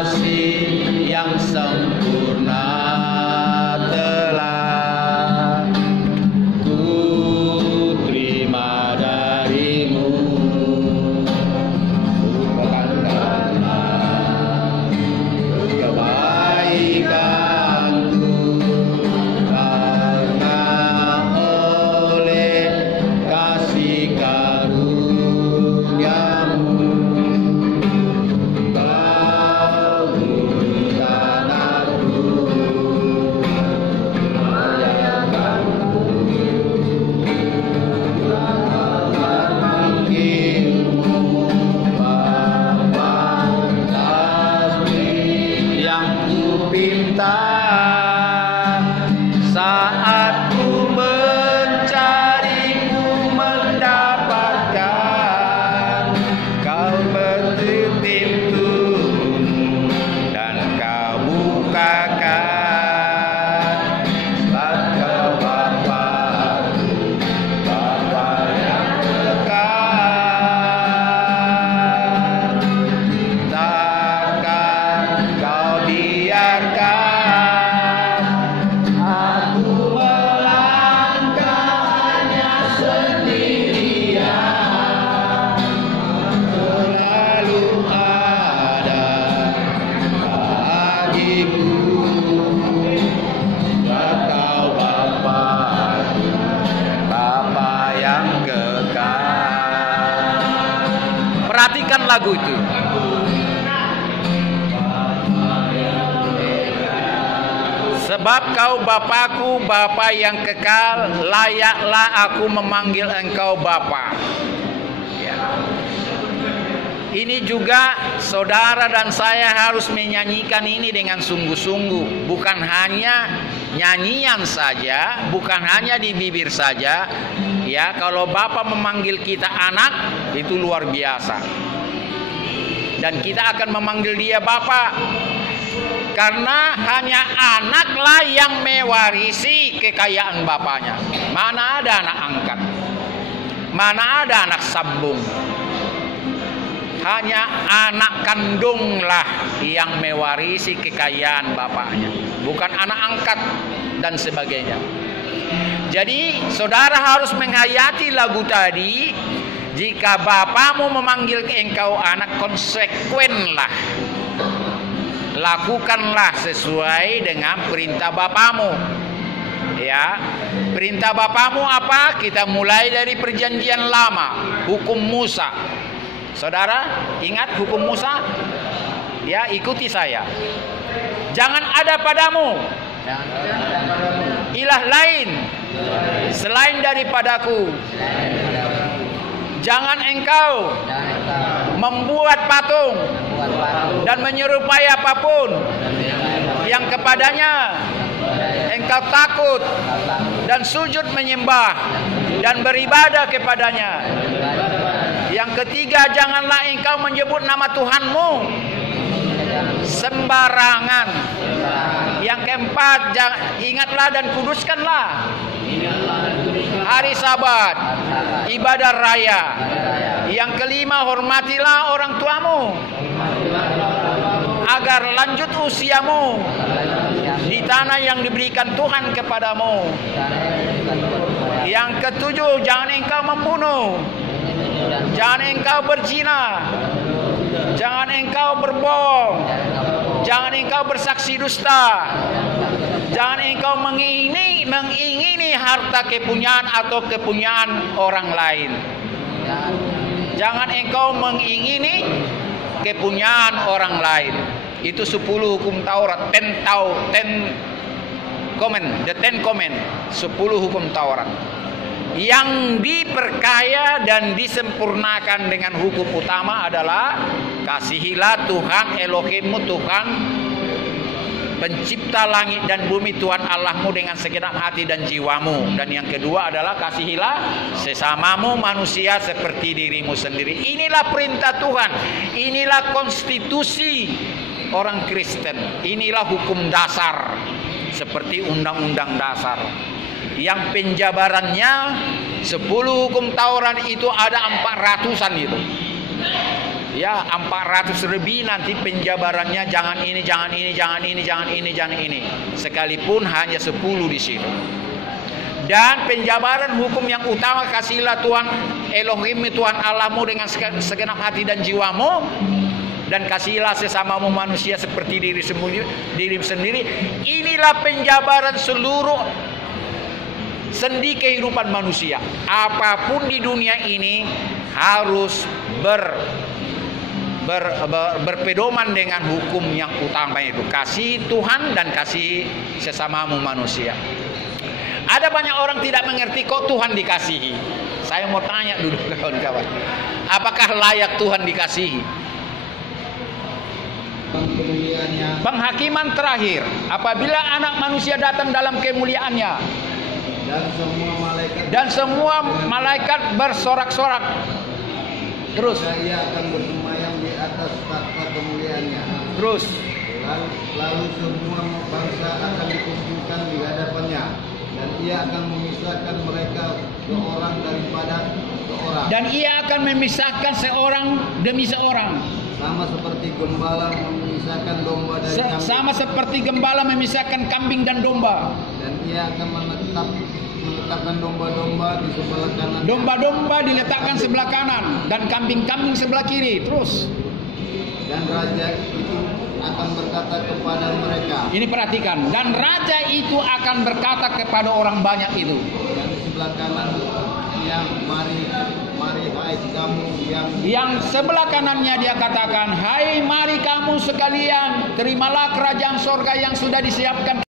kasih yang sempurna telah ku terima darimu, bukan karena kebaikanku, karena oleh kasih karuniamu kau berikan aku melayanimu, memanggilmu Bapa, kasih yang ku pinta saat ku mencarimu mendapatkan. Kau ketuk pintumu dan kau bukakan. Sebab kau Bapa-Ku, Bapa yang kekal. Takkan kau biarkan aku melangkah hanya sendirian. Selalu ada bagiku, Kau Bapa-Ku, Bapa yang kekal. Perhatikan lagu itu. Sebab kau Bapa-Ku, Bapa yang kekal, layaklah aku memanggil engkau Bapa. Ya. Ini juga saudara dan saya harus menyanyikan ini dengan sungguh-sungguh. Bukan hanya nyanyian saja, bukan hanya di bibir saja. Ya, kalau Bapa memanggil kita anak, itu luar biasa. Dan kita akan memanggil dia Bapa. Karena hanya anaklah yang mewarisi kekayaan bapaknya. Mana ada anak angkat? Mana ada anak sambung? Hanya anak kandunglah yang mewarisi kekayaan bapaknya, bukan anak angkat dan sebagainya. Jadi saudara harus menghayati lagu tadi. Jika bapamu memanggil engkau anak, konsekuenlah. Lakukanlah sesuai dengan perintah bapamu. Ya, perintah bapamu apa? Kita mulai dari perjanjian lama, hukum Musa. Saudara, ingat hukum Musa? Ya, ikuti saya. Jangan ada padamu ilah lain selain daripadaku. Jangan engkau membuat patung dan menyerupai apapun yang kepadanya engkau takut dan sujud menyembah dan beribadah kepadanya. Yang ketiga, janganlah engkau menyebut nama Tuhanmu sembarangan. Yang keempat, ingatlah dan kuduskanlah hari Sabat, ibadah raya. Yang kelima, hormatilah orang tuamu agar lanjut usiamu di tanah yang diberikan Tuhan kepadamu. Yang ketujuh, jangan engkau membunuh, jangan engkau berzina, jangan engkau berbohong, jangan engkau bersaksi dusta, jangan engkau mengingini harta kepunyaan atau kepunyaan orang lain. Jangan engkau mengingini kepunyaan orang lain. Itu 10 hukum Taurat, 10 command, the 10 command, 10 hukum Taurat. Yang diperkaya dan disempurnakan dengan hukum utama adalah kasihilah Tuhan Elohimmu, Tuhan pencipta langit dan bumi, Tuhan Allahmu dengan segenap hati dan jiwamu. Dan yang kedua adalah kasihilah sesamamu manusia seperti dirimu sendiri. Inilah perintah Tuhan. Inilah konstitusi orang Kristen. Inilah hukum dasar seperti undang-undang dasar. Yang penjabarannya 10 hukum Taurat itu ada 400-an itu. Ya, 400 lebih nanti penjabarannya, jangan ini, jangan ini, jangan ini, jangan ini, jangan ini. Sekalipun hanya 10 di situ. Dan penjabaran hukum yang utama, kasihlah Tuhan Elohim, Tuhan Allahmu dengan segenap hati dan jiwamu, dan kasihilah sesamamu manusia seperti diri sendiri. Inilah penjabaran seluruh sendi kehidupan manusia. Apapun di dunia ini harus berpedoman dengan hukum yang utama, itu kasih Tuhan dan kasih sesamamu manusia. Ada banyak orang tidak mengerti kok Tuhan dikasihi. Saya mau tanya dulu kawan-kawan, apakah layak Tuhan dikasihi? Penghakiman terakhir, apabila anak manusia datang dalam kemuliaannya dan semua malaikat bersorak-sorak, terus ia akan bersemayam di atas takhta kemuliaannya. Terus lalu semua bangsa akan dikumpulkan di hadapannya, dan ia akan memisahkan mereka seorang daripada seorang. Dan ia akan memisahkan seorang demi seorang. Sama seperti gembala memisahkan domba dari kambing. Sama seperti gembala memisahkan kambing dan domba. Dan ia akan meletakkan domba-domba di sebelah kanan. Domba-domba diletakkan sebelah kanan dan kambing-kambing sebelah kiri. Terus. Dan raja itu akan berkata kepada mereka. Ini perhatikan. Dan raja itu akan berkata kepada orang banyak itu. Dan di sebelah kanan yang mari hai kamu yang sebelah kanannya dia katakan, hai mari kamu sekalian, terimalah kerajaan sorga yang sudah disiapkan